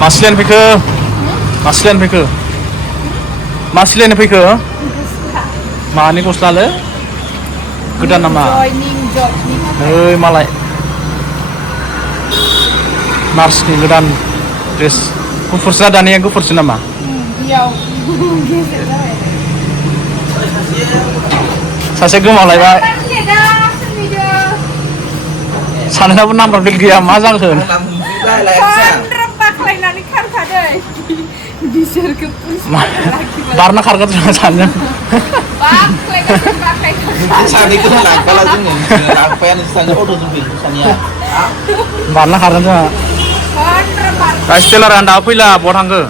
Maslian fैखो Maslian fैखो Maslian fैखो मानि गस्लालो गोदान नामा नै मालाय नार्सनि गोदान ड्रेस गुफुरसो दानिया गुफुरसो नामा सासे गोमालायबाय सानैनाबो नाम्बार प्लेट गैया मा जाखो बारना खारगोन जों सानैजों बारना खारगोन जोंहा स्टेलार दा फैला बहा थांखो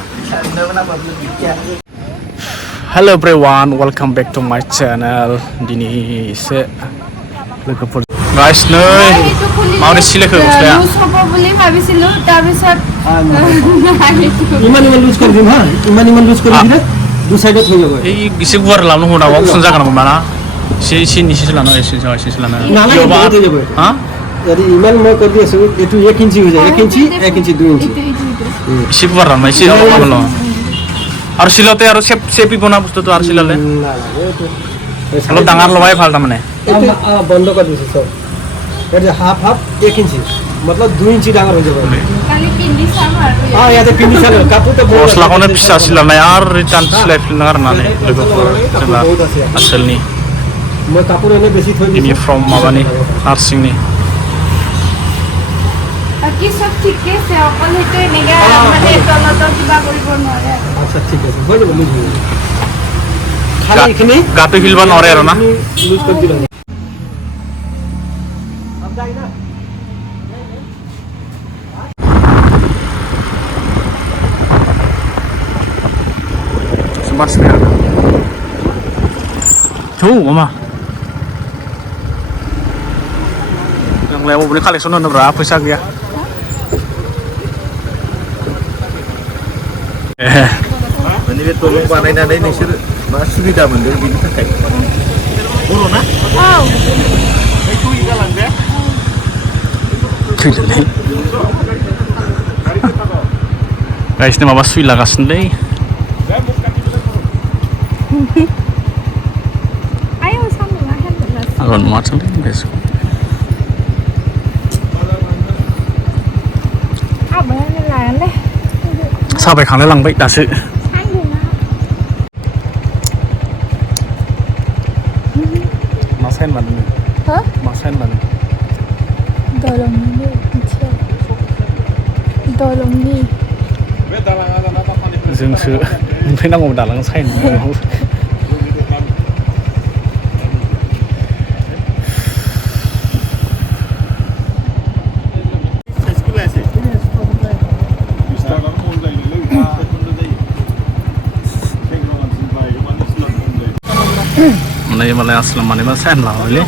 Hello everyone, welcome back to my channel. Dini एसे लोगोफोर गाइस नै माबोरै सिलायखो गस्लाया लुज হ'ব বুলি ভাবিছিলো তাৰ পিছত ইমান লুজ কৰি দিম হা ইমান লুজ কৰি দিলে দু সাইডে থৈ যাব এই এसे गुवार लानो होना অপশন जागोन नामा ना एसे নিচে लानो एसे लानो हा यदि इमान मैं कर दिया सब ये तो 1 इंच हो जाए 1 इंच 1 इंच 2 इंच एसे गुवार लानो एसे माबालो আৰু সিলতে আৰু চেপি বনা বস্তুটো আৰু সিলালে অলপ ডাঙৰ লগাই ভাল তাৰমানে বন্ধ কৰি দিছে সব এটা হাফ 1 ইঞ্চি मतलब 2 ইঞ্চি ডাঙৰ হৈ যাব খালি পিন্ধি চাম আৰু ইয়াতে পিন্ধি চাম কাপোৰতে গছলাখনে পিছা সিলালে আৰু ৰিটাৰ্ণ সিলাই ফিল নাৰনালে লোগোফोर जेब्ला आसलनि মই কাপোৰ এনে বেছি থৈ দিছি ফ্রম মাবানি নার্সিংনি কি সব ঠিক আছে অকল হেতু এনেগা মানে তলত কিবা কৰিব নোৱাৰে আচ্ছা ঠিক আছে হৈ যাব লুজ খালি এখানে গাটো হিলবা নৰে আৰু না লুজ কৰি দিলা अब जाए ना Semasnya tuh mama yang lewat beli kali sono berapa पैसा dia ini bit tolong बानायनानै नोंसोर मा सुबिदा मोनदों बिनि थाखाय बर'ना औ थुइ जालांदे थुइलाय गाइसनो माबा सुइ लागासिनोलै ayo sambil makan aron macam ni guys apa yang lain deh sampai kang lalang baik dasu masain mana hah masain mana dolong ni kecil dolong ni जोंसो ओमफ्राय नांगौ दालां sign mana malah asal mana mas sain lah oleh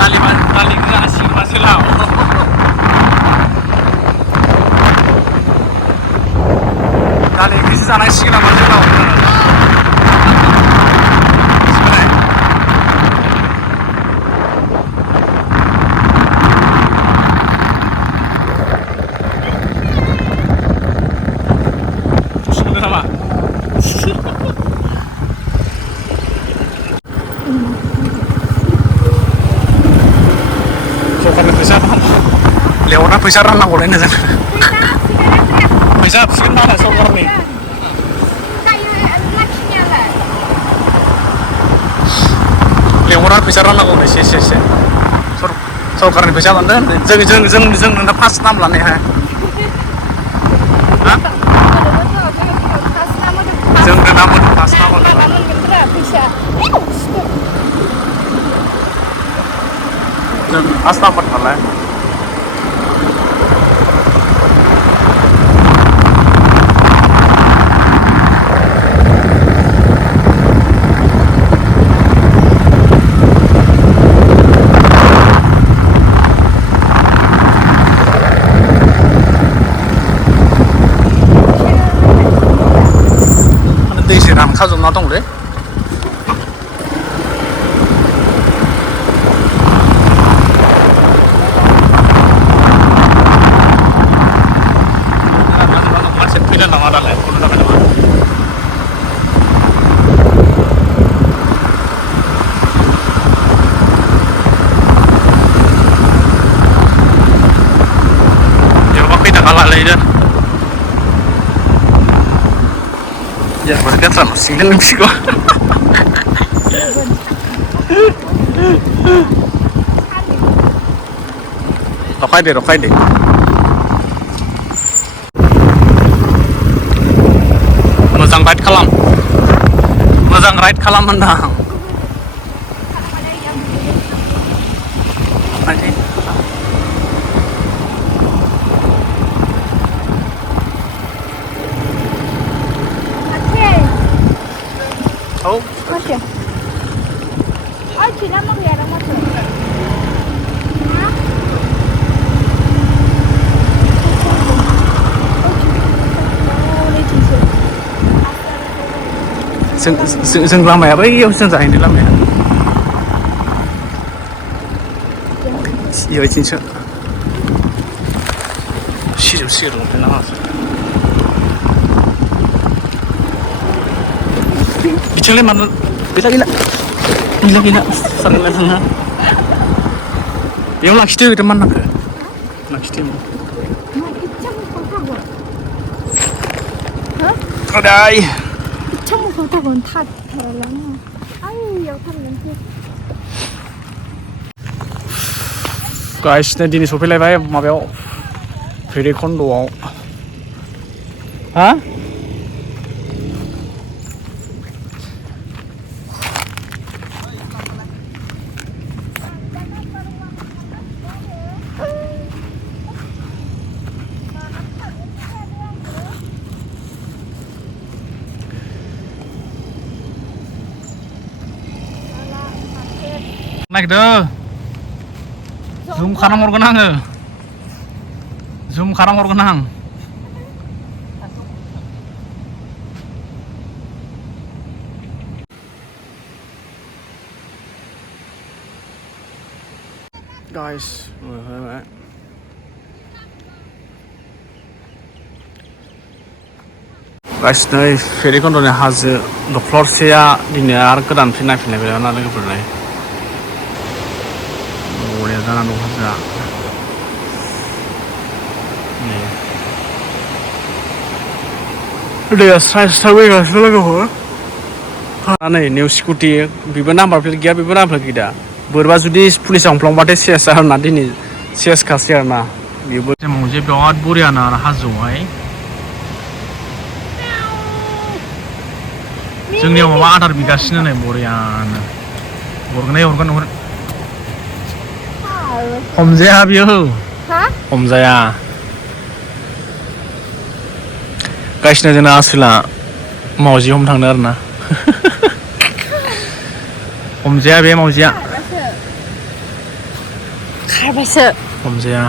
kali asing masih lah kali bisa sana asing lah masih lah Leona पैसा राननांगौ लायनो जों पैसा हाबसिगोन नालाय सरकारनि लेंहरा पैसा राननांगौ एसे सरकारनि पैसा मोनदों जों नोंना फार्स्ट नाम लानाय हा जों नोंना फार्स्ट नाम लानाय जों फार्स्ट नाम्बार नालाय 사좀 나동래 Biasa single lebih kok. Rokai deh. Mazang ride kalam mendang. Oh, Masih. Oh, Cina mau lihat masuk. Seng lama ya, iya seng ini lama ya. Iya cinta. Siru kenapa? Bicara mana? Gila. Sana. Yang lagi itu teman nak? Lagi itu. Kadai. Cuma kau tak kontak terlalu. Ayo, kamu nanti. Guys, nanti ini sopi lagi mau pilih kondo. Hah? Naik deh. Zoom karang mau kenang. Guys, nih, ferry kondonya hasil floor saya di near kedan final berana lagi bernai. Boleh jalan dulu saja. Udah saya nggak salah kok. Ane new scooty, biber number plate gaya biber number plate kita. Berba judi pulis yang pelong bate sia sahar nanti nih sia kasih na. Biber. Mau je biawat buria na hazuai. जोंनि माबा आदार बिगासिनो नै बरियानो हरगोन हमजाया बियो हमजाया गासिनो जोंना आसुला मावजि हमनो थांदों आरो ना हमजाया बे मावजिया खारबायसो हमजाया